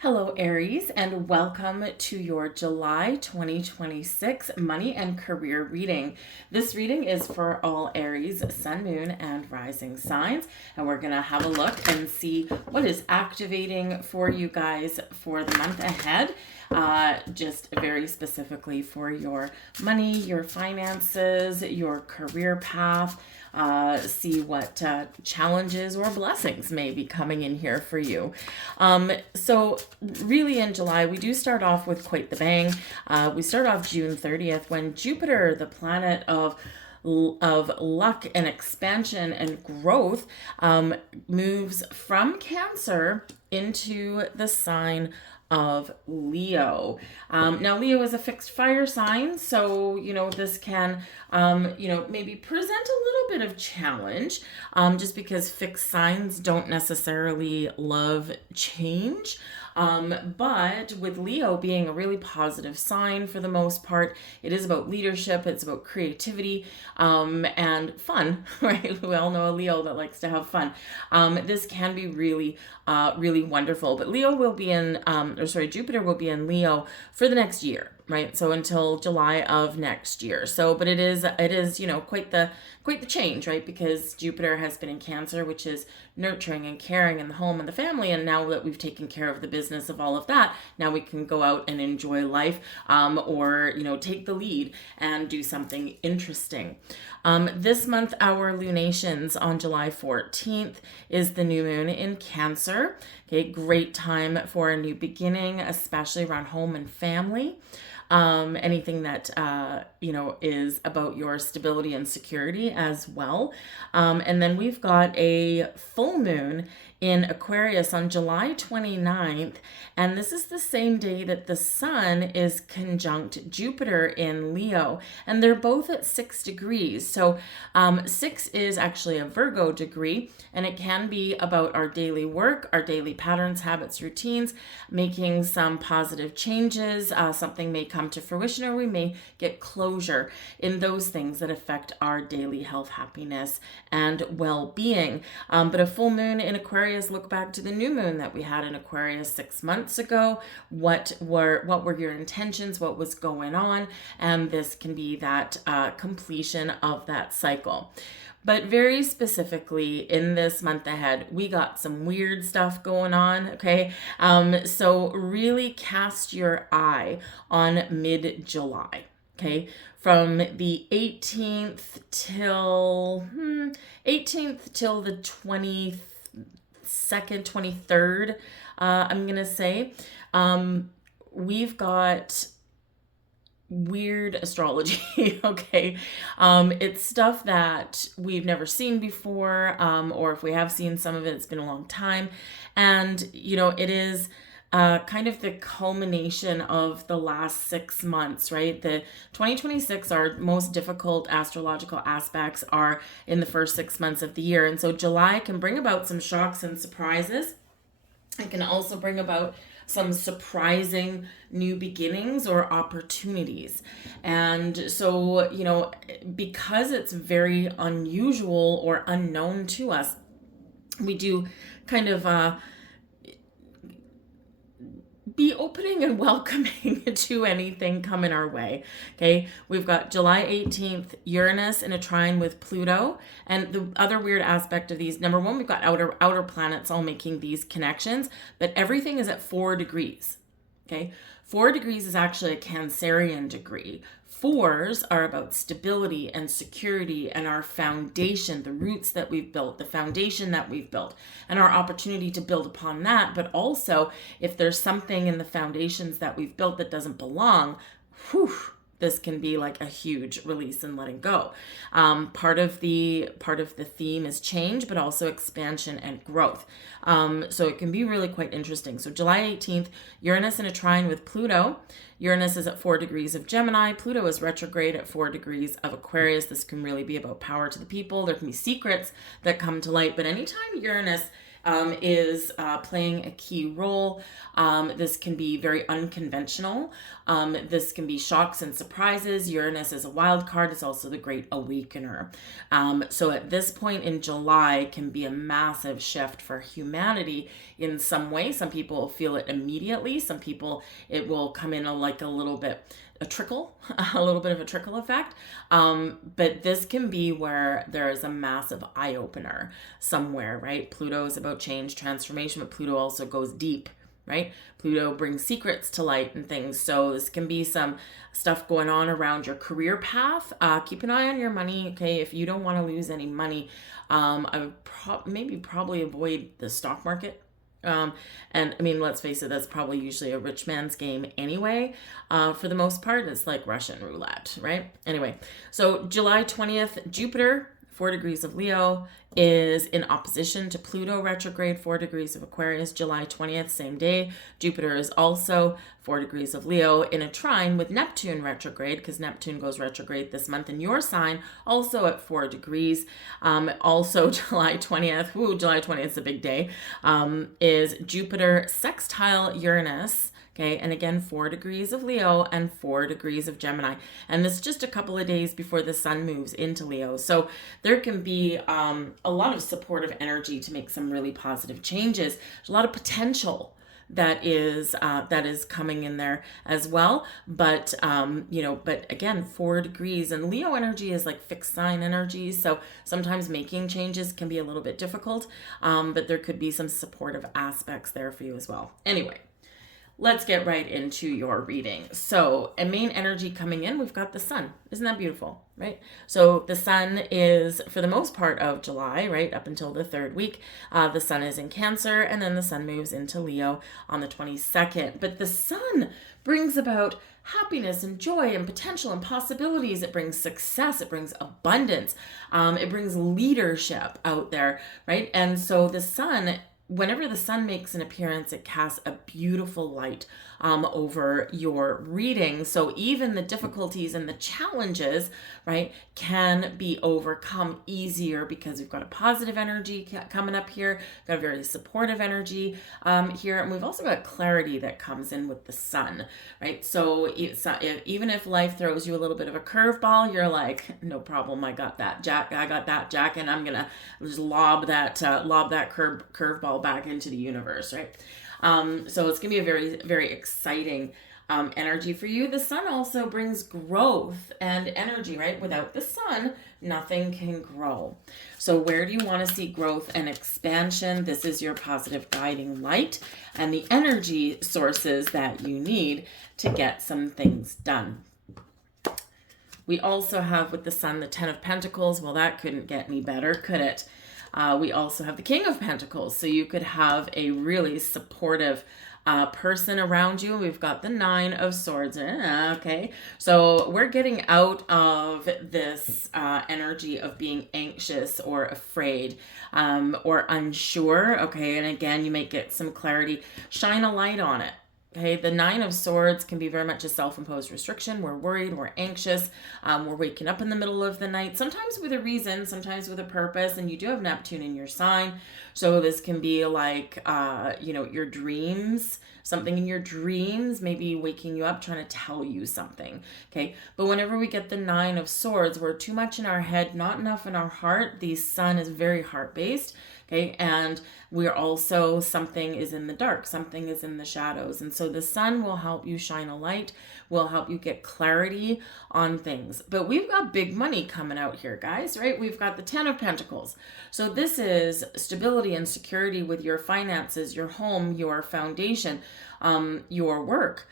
Hello, Aries, and welcome to your July 2026 money and career reading. This reading is for all Aries, Sun, Moon, and Rising signs, and we're going to have a look and see what is activating for you guys for the month ahead. Just very specifically for your money, your finances, your career path. See what challenges or blessings may be coming in here for you. So really in July, we do start off with quite the bang. We start off June 30th when Jupiter, the planet of luck and expansion and growth, moves from Cancer into the sign of Leo. Now Leo is a fixed fire sign, so this can maybe present a little bit of challenge, just because fixed signs don't necessarily love change. But with Leo being a really positive sign for the most part, it is about leadership, it's about creativity, and fun, right? We all know a Leo that likes to have fun. This can be really wonderful. But Jupiter will be in Leo for the next year, right? So until July of next year. So, but it is, quite the change, right? Because Jupiter has been in Cancer, which is nurturing and caring in the home and the family. And now that we've taken care of the business of all of that, now we can go out and enjoy life, or take the lead and do something interesting. This month, our lunations on July 14th is the new moon in Cancer. Okay, great time for a new beginning, especially around home and family. Anything that, is about your stability and security as well. And then we've got a full moon in Aquarius on July 29th. And this is the same day that the sun is conjunct Jupiter in Leo. And they're both at 6 degrees. So 6 is actually a Virgo degree. And it can be about our daily work, our daily patterns, habits, routines, making some positive changes. Something may come to fruition, or we may get closure in those things that affect our daily health, happiness, and well-being. But a full moon in Aquarius, look back to the new moon that we had in Aquarius 6 months ago. What were your intentions? What was going on? And this can be that completion of that cycle. But very specifically in this month ahead, we got some weird stuff going on, okay? So really cast your eye on mid-July, okay? From the 18th till the 22nd, 23rd, I'm going to say. We've got weird astrology, okay? It's stuff that we've never seen before, or if we have seen some of it, it's been a long time. And, it is kind of the culmination of the last 6 months, right? The 2026, our most difficult astrological aspects are in the first 6 months of the year. And so July can bring about some shocks and surprises. It can also bring about some surprising new beginnings or opportunities. And so, because it's very unusual or unknown to us, we do kind of be opening and welcoming to anything coming our way. Okay, we've got July 18th, Uranus in a trine with Pluto. And the other weird aspect of these, number one, we've got outer planets all making these connections, but everything is at 4 degrees. Okay, 4 degrees is actually a Cancerian degree. 4s are about stability and security and our foundation, the roots that we've built, the foundation that we've built, and our opportunity to build upon that. But also, if there's something in the foundations that we've built that doesn't belong, this can be like a huge release and letting go. Part of the theme is change, but also expansion and growth. So it can be really quite interesting. So July 18th, Uranus in a trine with Pluto. Uranus is at 4 degrees of Gemini. Pluto is retrograde at 4 degrees of Aquarius. This can really be about power to the people. There can be secrets that come to light. But anytime Uranus is playing a key role. This can be very unconventional. This can be shocks and surprises. Uranus is a wild card. It's also the great awakener. So at this point in July can be a massive shift for humanity in some way. Some people feel it immediately. Some people, it will come in like a little bit a trickle, a little bit of a trickle effect. But this can be where there is a massive eye opener somewhere, right? Pluto is about change, transformation, but Pluto also goes deep, right? Pluto brings secrets to light and things. So this can be some stuff going on around your career path. Keep an eye on your money. Okay. If you don't want to lose any money, I would probably avoid the stock market. And I mean, let's face it, that's probably usually a rich man's game anyway. For the most part, it's like Russian roulette, right? Anyway, so July 20th, Jupiter, 4 degrees of Leo, is in opposition to Pluto retrograde, 4 degrees of Aquarius. July 20th, same day, Jupiter is also 4 degrees of Leo in a trine with Neptune retrograde, because Neptune goes retrograde this month in your sign, also at 4 degrees. Also July 20th, July 20th is a big day, is Jupiter sextile Uranus. Okay, and again, 4 degrees of Leo and 4 degrees of Gemini. And this is just a couple of days before the sun moves into Leo. So there can be a lot of supportive energy to make some really positive changes. There's a lot of potential that is coming in there as well. But, but again, 4 degrees, and Leo energy is like fixed sign energy. So sometimes making changes can be a little bit difficult, but there could be some supportive aspects there for you as well. Anyway, let's get right into your reading. So a main energy coming in, we've got the sun. Isn't that beautiful, right? So the sun is, for the most part of July, right, up until the 3rd week, the sun is in Cancer, and then the sun moves into Leo on the 22nd. But the sun brings about happiness and joy and potential and possibilities. It brings success. It brings abundance. It brings leadership out there, right? And so the sun, whenever the sun makes an appearance, it casts a beautiful light over your reading. So even the difficulties and the challenges, right, can be overcome easier because we've got a positive energy coming up here, got a very supportive energy here, and we've also got clarity that comes in with the sun, right? So even if life throws you a little bit of a curveball, you're like, no problem, I got that, Jack, and I'm gonna just lob that curveball back into the universe, right? So it's gonna be a very, very exciting energy for you. The sun also brings growth and energy, right? Without the sun, nothing can grow. So where do you want to see growth and expansion? This is your positive guiding light and the energy sources that you need to get some things done. We also have with the sun, the 10 of Pentacles. Well, that couldn't get any better, could it? We also have the King of Pentacles. So you could have a really supportive person around you. We've got the 9 of Swords. Okay. So we're getting out of this energy of being anxious or afraid or unsure. Okay. And again, you may get some clarity. Shine a light on it. Okay, the 9 of Swords can be very much a self-imposed restriction. We're worried, we're anxious, we're waking up in the middle of the night, sometimes with a reason, sometimes with a purpose, and you do have Neptune in your sign. So this can be like, your dreams, something in your dreams, maybe waking you up, trying to tell you something, okay? But whenever we get the 9 of Swords, we're too much in our head, not enough in our heart. The sun is very heart-based, okay? And we're also, something is in the dark, something is in the shadows. And so the sun will help you shine a light, will help you get clarity on things. But we've got big money coming out here, guys, right? We've got the 10 of Pentacles. So this is stability and security with your finances, your home, your foundation, your work,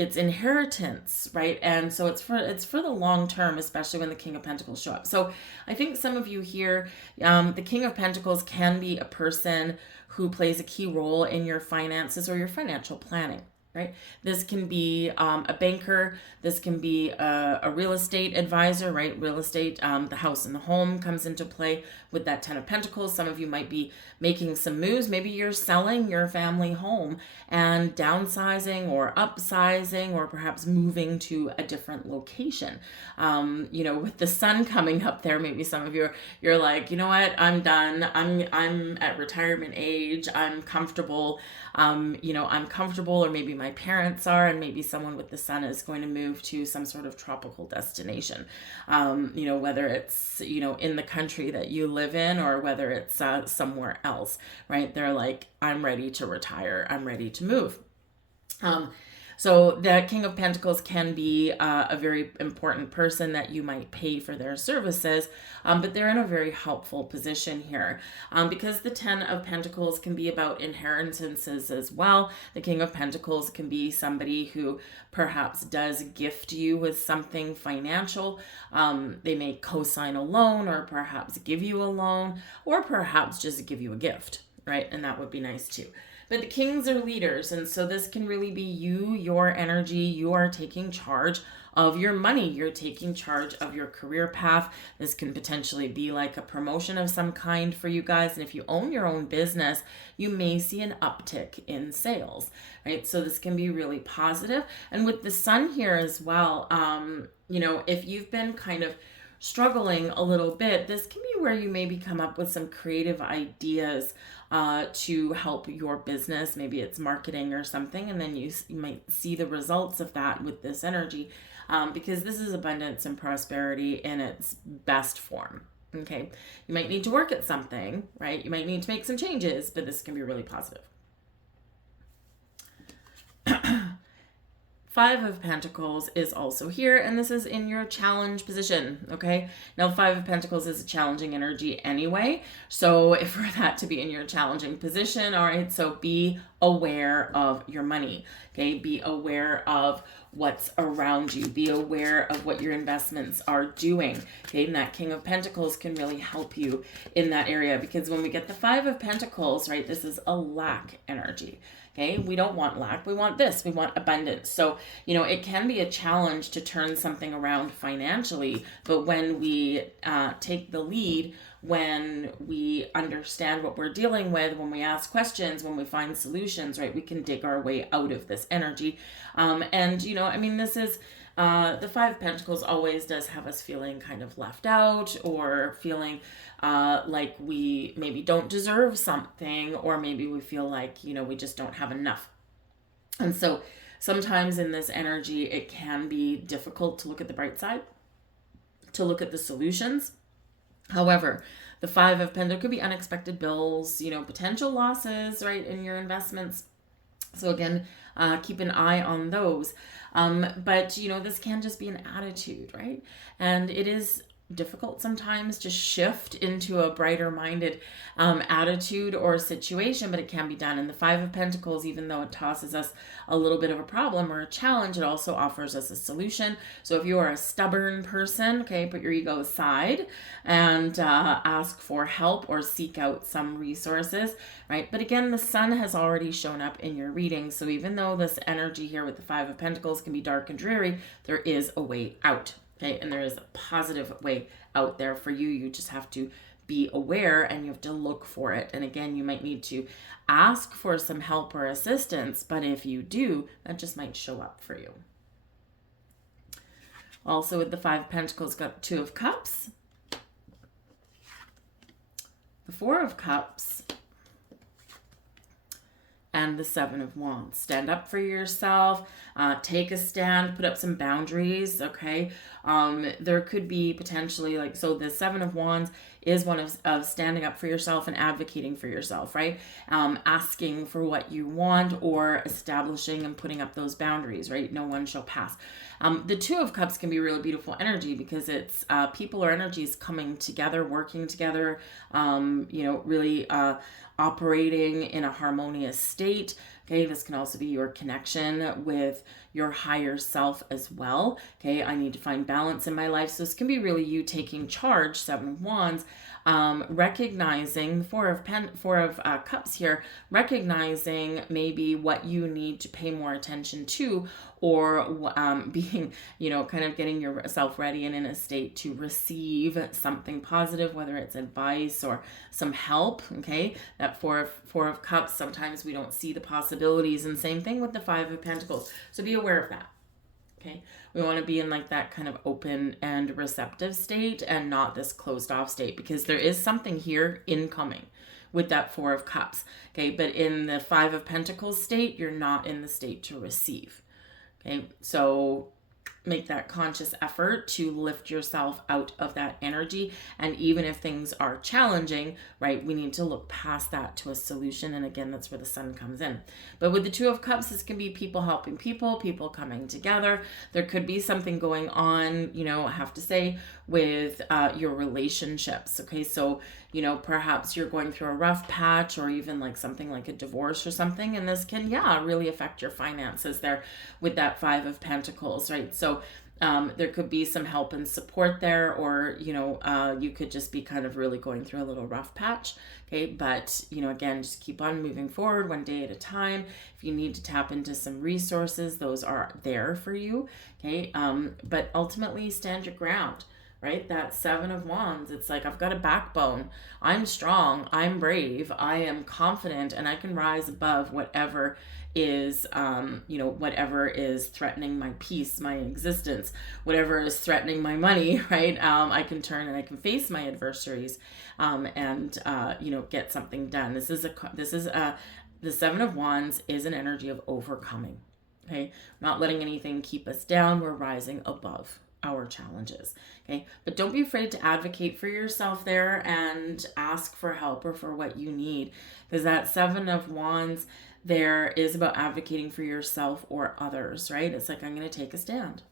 it's inheritance, right? And so it's for the long term, especially when the King of Pentacles show up. So I think some of you here, the King of Pentacles can be a person who plays a key role in your finances or your financial planning, right? This can be a banker. This can be a real estate advisor, right? Real estate, the house and the home comes into play with that 10 of Pentacles. Some of you might be making some moves. Maybe you're selling your family home and downsizing or upsizing or perhaps moving to a different location. With the sun coming up there, maybe some of you you're like, you know what, I'm done. I'm at retirement age. I'm comfortable. I'm comfortable, or maybe my parents are, and maybe someone with the sun is going to move to some sort of tropical destination. Whether it's, in the country that you live in or whether it's somewhere else, right? They're like, I'm ready to retire. I'm ready to move. So the King of Pentacles can be a very important person that you might pay for their services, but they're in a very helpful position here because the 10 of Pentacles can be about inheritances as well. The King of Pentacles can be somebody who perhaps does gift you with something financial. They may co-sign a loan or perhaps give you a loan or perhaps just give you a gift, right? And that would be nice too. But the kings are leaders, and so this can really be you, your energy. You are taking charge of your money. You're taking charge of your career path. This can potentially be like a promotion of some kind for you guys. And if you own your own business, you may see an uptick in sales, right? So this can be really positive. And with the sun here as well, if you've been kind of struggling a little bit, this can be where you maybe come up with some creative ideas to help your business. Maybe it's marketing or something, and then you might see the results of that with this energy because this is abundance and prosperity in its best form. Okay, you might need to work at something, right? You might need to make some changes, but this can be really positive. 5 of Pentacles is also here, and this is in your challenge position, okay? Now, 5 of Pentacles is a challenging energy anyway, so for that to be in your challenging position, all right, so be aware of your money, okay? Be aware of what's around you. Be aware of what your investments are doing, okay? And that King of Pentacles can really help you in that area because when we get the 5 of Pentacles, right, this is a lack energy. Okay, we don't want lack. We want this. We want abundance. So, it can be a challenge to turn something around financially, but when we take the lead, when we understand what we're dealing with, when we ask questions, when we find solutions, right, we can dig our way out of this energy. This is the 5 of Pentacles always does have us feeling kind of left out or feeling like we maybe don't deserve something, or maybe we feel like, we just don't have enough. And so sometimes in this energy, it can be difficult to look at the bright side, to look at the solutions. However, the 5 of Pentacles could be unexpected bills, potential losses, right, in your investments. So again, keep an eye on those. But this can just be an attitude, right? And it is difficult sometimes to shift into a brighter minded attitude or situation, but it can be done. And the 5 of Pentacles, even though it tosses us a little bit of a problem or a challenge, it also offers us a solution. So if you are a stubborn person, okay, put your ego aside and ask for help or seek out some resources, right? But again, the sun has already shown up in your reading. So even though this energy here with the 5 of Pentacles can be dark and dreary, there is a way out. Okay, and there is a positive way out there for you. You just have to be aware and you have to look for it. And again, you might need to ask for some help or assistance, but if you do, that just might show up for you. Also with the 5 of Pentacles, got 2 of Cups, the 4 of Cups, and the 7 of Wands. Stand up for yourself, take a stand, put up some boundaries, okay? There could be potentially the 7 of Wands is one of standing up for yourself and advocating for yourself, right? Asking for what you want or establishing and putting up those boundaries, right? No one shall pass. The 2 of Cups can be really beautiful energy because it's people or energies coming together, working together, really operating in a harmonious state. Okay, this can also be your connection with your higher self as well. Okay, I need to find balance in my life. So this can be really you taking charge, 7 of Wands, recognizing four of cups here, recognizing maybe what you need to pay more attention to, or being, kind of getting yourself ready and in a state to receive something positive, whether it's advice or some help. Okay, that four of cups, sometimes we don't see the possibilities, and same thing with the Five of Pentacles. So be aware of that. Okay, we want to be in like that kind of open and receptive state, and not this closed off state, because there is something here incoming with that Four of Cups. Okay, but in the Five of Pentacles state, you're not in the state to receive. Okay, so make that conscious effort to lift yourself out of that energy. And even if things are challenging, right, we need to look past that to a solution. And again, that's where the Sun comes in. But with the Two of Cups, this can be people helping people coming together. There could be something going on, I have to say, with your relationships. Okay, so perhaps you're going through a rough patch, or even like something like a divorce or something, and this can really affect your finances there with that Five of Pentacles, right? So there could be some help and support there, or you could just be kind of really going through a little rough patch. Okay, but again, just keep on moving forward one day at a time. If you need to tap into some resources, those are there for you. Okay, but ultimately stand your ground. Right? That Seven of Wands, it's like, I've got a backbone. I'm strong. I'm brave. I am confident, and I can rise above whatever is, whatever is threatening my peace, my existence, whatever is threatening my money, right? I can turn and I can face my adversaries, and get something done. The Seven of Wands is an energy of overcoming. Okay. Not letting anything keep us down. We're rising above our challenges. Okay, but don't be afraid to advocate for yourself there and ask for help or for what you need, because that Seven of Wands there is about advocating for yourself or others, right? It's like, I'm going to take a stand.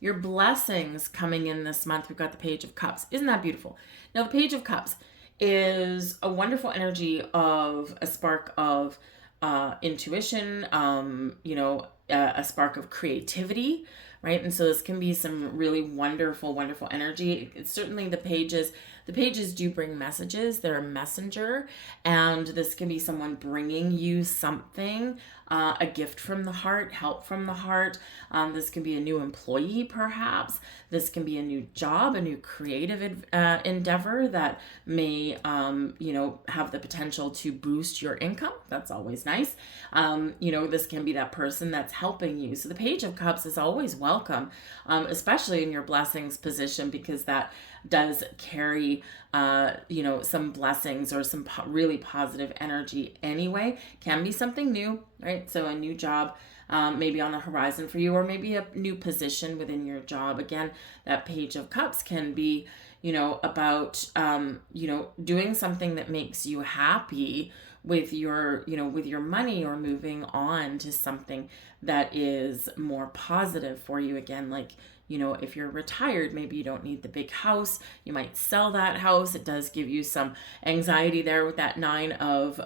Your blessings coming in this month, we've got the Page of Cups. Isn't that beautiful? Now, the Page of Cups is a wonderful energy of a spark of intuition, a spark of creativity, right? And so this can be some really wonderful, wonderful energy. It's certainly the pages do bring messages. They're a messenger, and this can be someone bringing you something, a gift from the heart, help from the heart. This can be a new employee, perhaps. This can be a new job, a new creative endeavor that may, have the potential to boost your income. That's always nice. This can be that person that's helping you. So the Page of Cups is always welcome, especially in your blessings position, because that does carry, some blessings or some really positive energy anyway. Can be something new, right? So a new job, maybe on the horizon for you, or maybe a new position within your job. Again, that Page of Cups can be, about, doing something that makes you happy with your money, or moving on to something that is more positive for you. Again, like, if you're retired, maybe you don't need the big house. You might sell that house. It does give you some anxiety there with that Nine of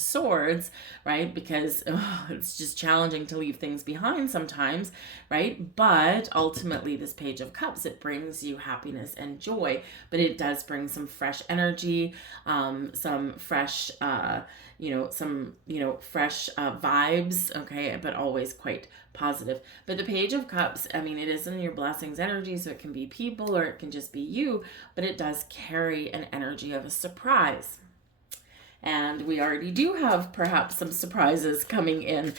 Swords, right? Because it's just challenging to leave things behind sometimes, right? But ultimately, this Page of Cups, it brings you happiness and joy, but it does bring some fresh energy, some fresh, fresh vibes, okay, but always quite positive. But the Page of Cups, it is in your blessings energy, so it can be people or it can just be you, but it does carry an energy of a surprise. And we already do have perhaps some surprises coming in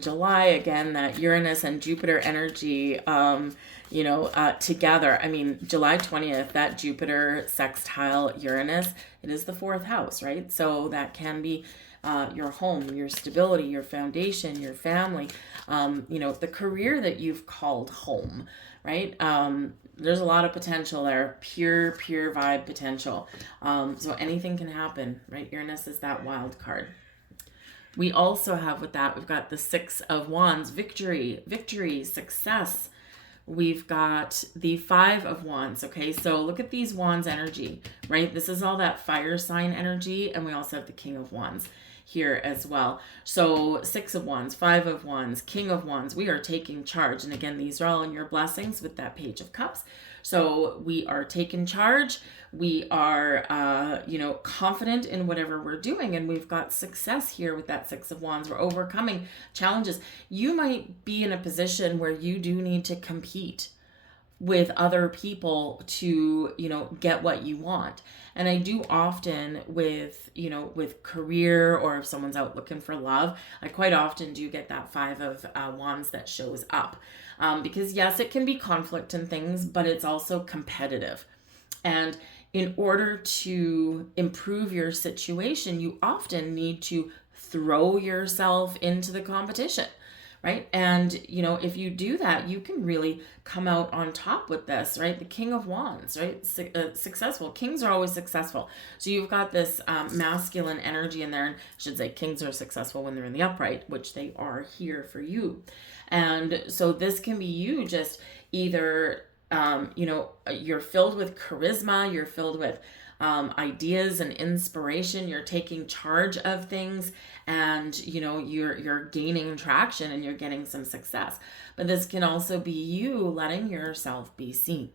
July. Again, that Uranus and Jupiter energy, together. July 20th, that Jupiter sextile Uranus, it is the 4th house, right? So that can be your home, your stability, your foundation, your family, the career that you've called home, right? There's a lot of potential there, pure vibe potential. So anything can happen, right? Uranus is that wild card. We also have with that, we've got the Six of Wands, victory, success. We've got the Five of Wands. Okay, so look at these Wands energy, right? This is all that fire sign energy, and we also have the King of Wands here as well. So Six of Wands, Five of Wands, King of Wands, we are taking charge. And again, these are all in your blessings with that Page of Cups. So we are taking charge. We are, confident in whatever we're doing, and we've got success here with that Six of Wands. We're overcoming challenges. You might be in a position where you do need to compete with other people to, get what you want. And I do often with career, or if someone's out looking for love, I quite often do get that Five of Wands that shows up. Because yes, it can be conflict and things, but it's also competitive. And in order to improve your situation, you often need to throw yourself into the competition. Right? And, if you do that, you can really come out on top with this, right? The King of Wands, right? Successful. Kings are always successful. So you've got this masculine energy in there. And I should say kings are successful when they're in the upright, which they are here for you. And so this can be you just either, you're filled with charisma, you're filled with ideas and inspiration, you're taking charge of things, and you're gaining traction and you're getting some success. But this can also be you letting yourself be seen.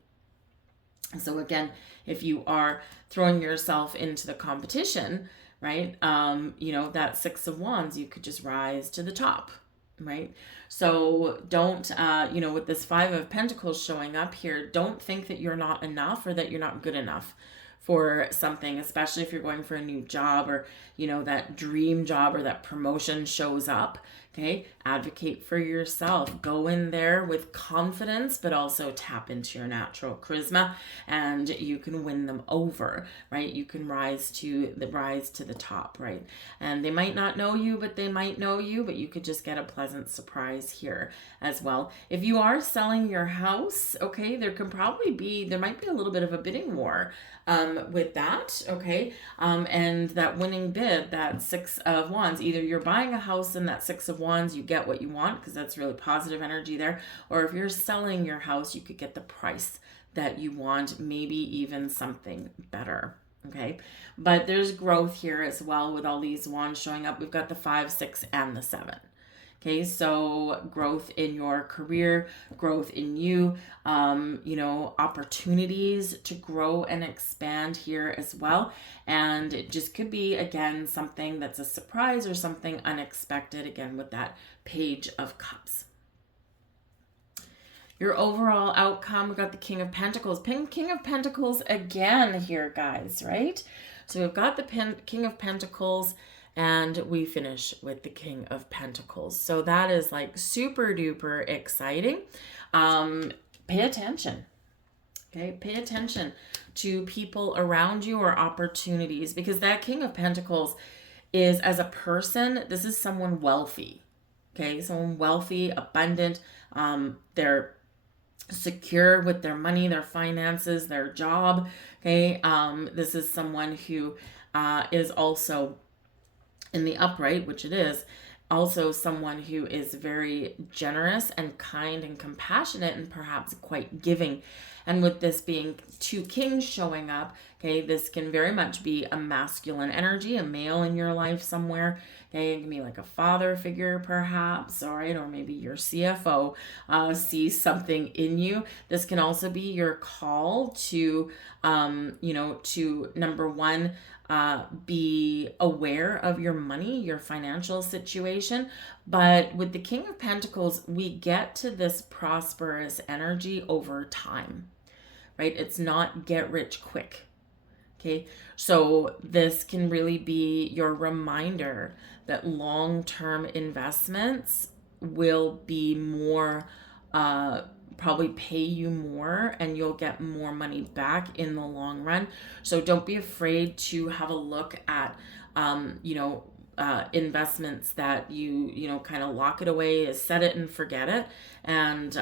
So again, if you are throwing yourself into the competition, right, that Six of Wands, you could just rise to the top, right? So don't, with this Five of Pentacles showing up here, don't think that you're not enough or that you're not good enough for something, especially if you're going for a new job, or that dream job or that promotion shows up. Okay, advocate for yourself. Go in there with confidence, but also tap into your natural charisma, and you can win them over, right? You can rise to the top, right? And they might not know you, but they might know you, but you could just get a pleasant surprise here as well. If you are selling your house, okay, there might be a little bit of a bidding war with that, okay? And that winning bid, that Six of Wands, either you're buying a house and that Six of Wands, you get what you want, because that's really positive energy there. Or if you're selling your house, you could get the price that you want, maybe even something better. Okay, but there's growth here as well with all these wands showing up. We've got the 5, 6, and the 7. Okay, so growth in your career, growth in you, opportunities to grow and expand here as well. And it just could be, again, something that's a surprise or something unexpected, again, with that Page of Cups. Your overall outcome, we've got the King of Pentacles. King of Pentacles again here, guys, right? So we've got the King of Pentacles, and we finish with the King of Pentacles. So that is like super duper exciting. Pay attention. Okay, pay attention to people around you or opportunities, because that King of Pentacles is, as a person, this is someone wealthy. Okay, someone wealthy, abundant. They're secure with their money, their finances, their job. Okay, this is someone who is also in the upright, which it is, also someone who is very generous and kind and compassionate and perhaps quite giving. And with this being 2 kings showing up, okay, this can very much be a masculine energy, a male in your life somewhere. Okay, it can be like a father figure perhaps, all right, or maybe your CFO sees something in you. This can also be your call to, to number one, be aware of your money, your financial situation. But with the King of Pentacles, we get to this prosperous energy over time, right? It's not get rich quick. Okay, so this can really be your reminder that long-term investments will be more, probably pay you more, and you'll get more money back in the long run. So don't be afraid to have a look at, investments that you kind of lock it away, set it and forget it. And,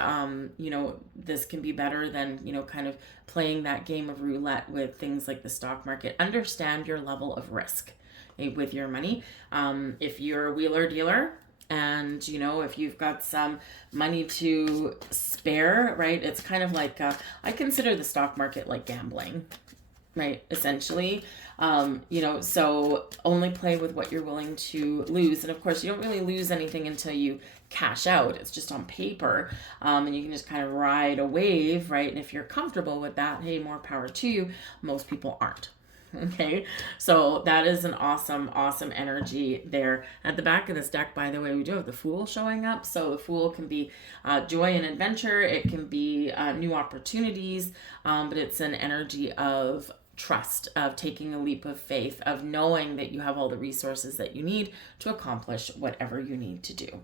this can be better than, kind of playing that game of roulette with things like the stock market. Understand your level of risk with your money. If you're a wheeler dealer, and, if you've got some money to spare, right, it's kind of like, I consider the stock market like gambling. right? Essentially, so only play with what you're willing to lose. And of course, you don't really lose anything until you cash out. It's just on paper, and you can just kind of ride a wave, right? And if you're comfortable with that, hey, more power to you. Most people aren't. Okay, so that is an awesome, awesome energy there. At the back of this deck, by the way, we do have the Fool showing up. So the Fool can be joy and adventure. It can be new opportunities, but it's an energy of trust, of taking a leap of faith, of knowing that you have all the resources that you need to accomplish whatever you need to do.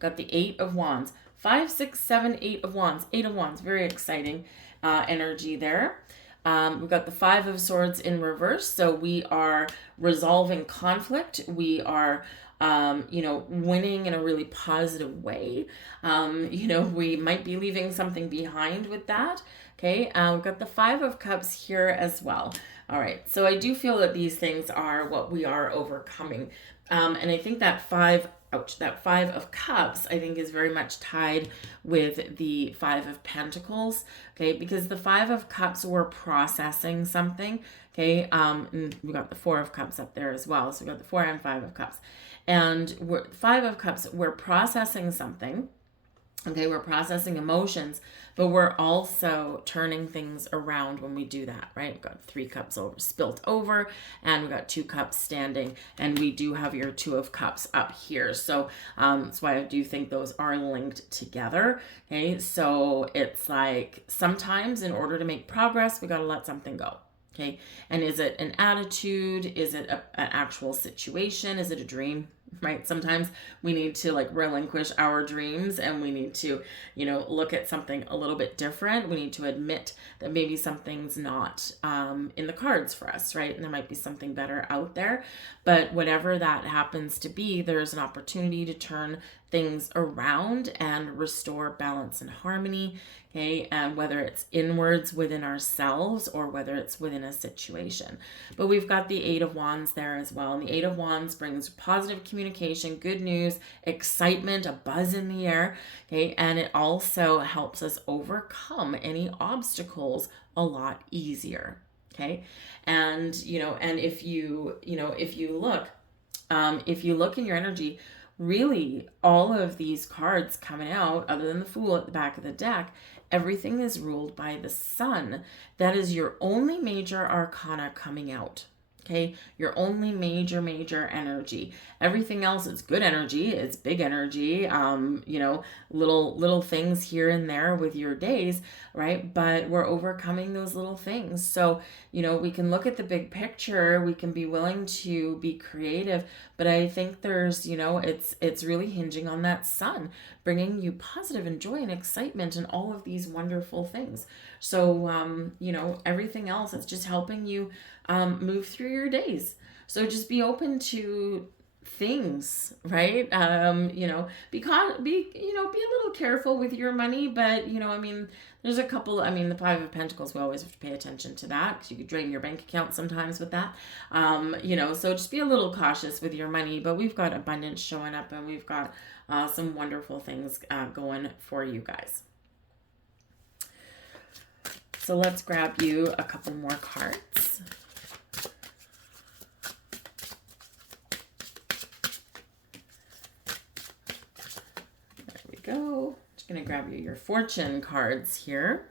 Got the 8 of Wands, 5, 6, 7, 8 of Wands, 8 of Wands, very exciting energy there. We've got the 5 of Swords in reverse. So we are resolving conflict. We are, winning in a really positive way. We might be leaving something behind with that. Okay. We've got the 5 of Cups here as well. All right. So I do feel that these things are what we are overcoming. And I think that 5 of Cups, I think, is very much tied with the 5 of Pentacles, okay? Because the 5 of Cups, we're processing something, okay? And we got the 4 of Cups up there as well. So we got the 4 and 5 of Cups. And 5 of Cups, we're processing something, okay? We're processing emotions, but we're also turning things around when we do that, right? We've got 3 cups spilt over, and we've got 2 cups standing, and we do have your 2 of Cups up here. So that's why I do think those are linked together, okay? So it's like sometimes in order to make progress, we got to let something go. Okay. And is it an attitude? Is it an actual situation? Is it a dream? Right? Sometimes we need to like relinquish our dreams, and we need to, look at something a little bit different. We need to admit that maybe something's not in the cards for us, right? And there might be something better out there. But whatever that happens to be, there's an opportunity to turn things around and restore balance and harmony. Okay, and whether it's inwards within ourselves or whether it's within a situation. But we've got the 8 of Wands there as well. And the 8 of Wands brings positive communication, good news, excitement, a buzz in the air. Okay, and it also helps us overcome any obstacles a lot easier. Okay, and and if you look in your energy, really all of these cards coming out, other than the Fool at the back of the deck, everything is ruled by the Sun. That is your only major arcana coming out. Okay, your only major energy. Everything else is good energy. It's big energy. Little things here and there with your days, right? But we're overcoming those little things. So, we can look at the big picture. We can be willing to be creative. But I think there's, it's really hinging on that Sun, bringing you positive and joy and excitement and all of these wonderful things. So, everything else, it's just helping you move through your days. So just be open to things, right? Be a little careful with your money, but there's a couple, the 5 of Pentacles, we always have to pay attention to that because you could drain your bank account sometimes with that. So just be a little cautious with your money, but we've got abundance showing up, and we've got some wonderful things going for you guys. So let's grab you a couple more cards. Go. Just going to grab you your fortune cards here.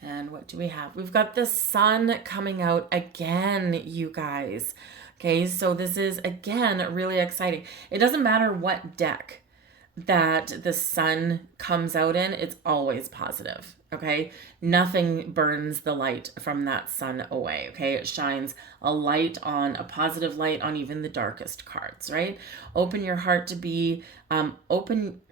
And what do we have? We've got the Sun coming out again, you guys. Okay, so this is, again, really exciting. It doesn't matter what deck that the Sun comes out in, it's always positive. Okay, nothing burns the light from that Sun away. Okay, it shines a positive light on even the darkest cards, right? Open your heart to open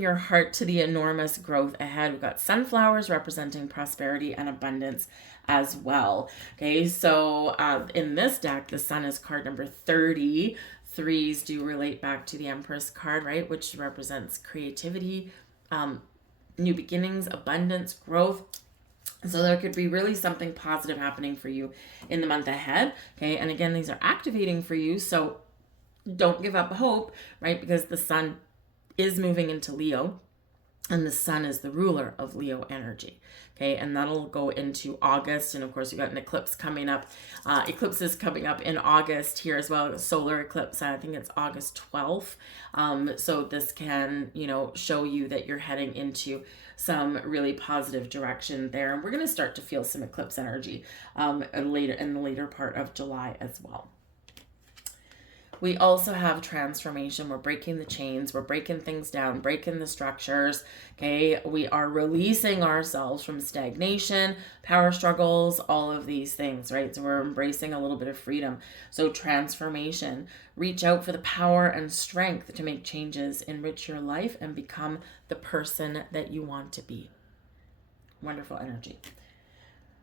your heart to the enormous growth ahead. We've got sunflowers representing prosperity and abundance as well. Okay, so in this deck, the Sun is card number 30. Threes do relate back to the Empress card, right? Which represents creativity, new beginnings, abundance, growth. So there could be really something positive happening for you in the month ahead. Okay. And again, these are activating for you. So don't give up hope, right? Because the Sun is moving into Leo. And the sun is the ruler of Leo energy. Okay, and that'll go into August. And of course, you've got an eclipse coming up. Eclipses coming up in August here as well. Solar eclipse, I think it's August 12th. So this can, show you that you're heading into some really positive direction there. And we're going to start to feel some eclipse energy later in the later part of July as well. We also have transformation. We're breaking the chains. We're breaking things down, breaking the structures. Okay. We are releasing ourselves from stagnation, power struggles, all of these things, right? So we're embracing a little bit of freedom. So transformation. Reach out for the power and strength to make changes, enrich your life, and become the person that you want to be. Wonderful energy.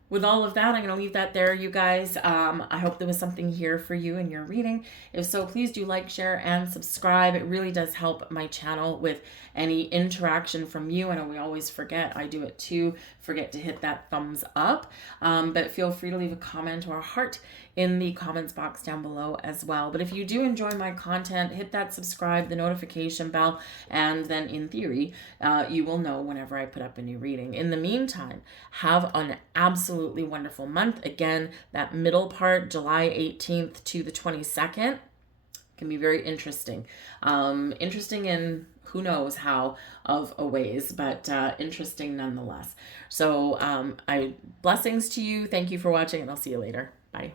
With all of that, I'm going to leave that there, you guys. I hope there was something here for you in your reading. If so, please do like, share, and subscribe. It really does help my channel with any interaction from you. I know we always forget. I do it too. Forget to hit that thumbs up. But feel free to leave a comment or a heart in the comments box down below as well. But if you do enjoy my content, hit that subscribe, the notification bell, and then in theory, you will know whenever I put up a new reading. In the meantime, have an absolutely wonderful month. Again, that middle part, July 18th to the 22nd, can be very interesting. Interesting in who knows how of a ways, but interesting nonetheless. So blessings to you. Thank you for watching, and I'll see you later. Bye.